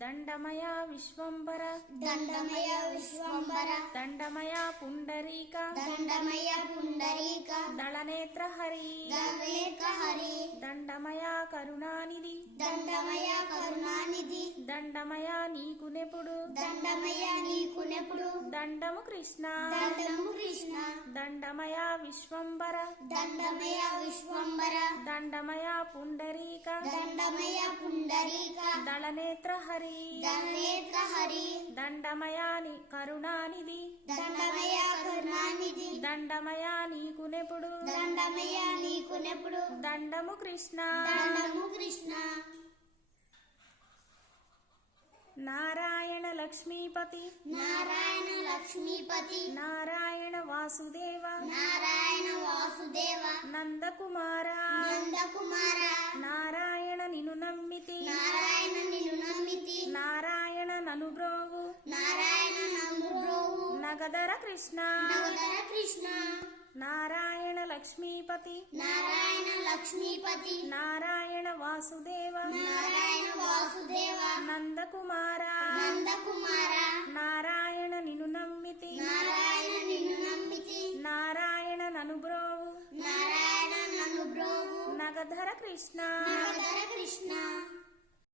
దండమయ విశ్వంబర దండమయ విశ్వంబర దండమయ పుండరీక దండమయ పుండరీక దళనేత్ర హరి దళనేత్ర హరి దండమయ కరుణానిధి దండమయ కరుణానిధి దండమయ నీకు నెప్పుడు దండమయ నీకు నెప్పుడు దండము కృష్ణ దండము కృష్ణ దండమయ విశ్వంబర దండమయ విశ్వంబర దండమయ పుండరీక దండమయ పుండరీక. దళనేత్ర హరి. దళనేత్ర హరి. దండమయ ని కరుణానిధి. దండమయ కరుణానిధి. దండమయ నీకు నెప్పుడు దండమయ నీకు నెప్పుడు దండము కృష్ణ. దండము కృష్ణ. నారాయణ లక్ష్మీపతి. నారాయణ లక్ష్మీపతి. నారాయణ వాసుదేవ. నారాయణ వాసుదేవ. నందకుమార. నమ్మితి. నారాయణ నిన్ను నమ్మితి. నారాయణ నను బ్రోవు. నారాయణ నందుబ్రోవు నగదర కృష్ణ. నవదర కృష్ణ. నారాయణ లక్ష్మీపతి. నారాయణ లక్ష్మీపతి. నారాయణ వాసుదేవ. నారాయణ వాసుదేవ. నందకుమార. నందకుమార. నారాయణ నిను నమ్మితి. నారాయణ నిన్ను నమ్మితి. నారాయణ నను బ్రోవు. నారాయణ నన్ను బ్రోవు. నగధర కృష్ణ. నవదర కృష్ణ.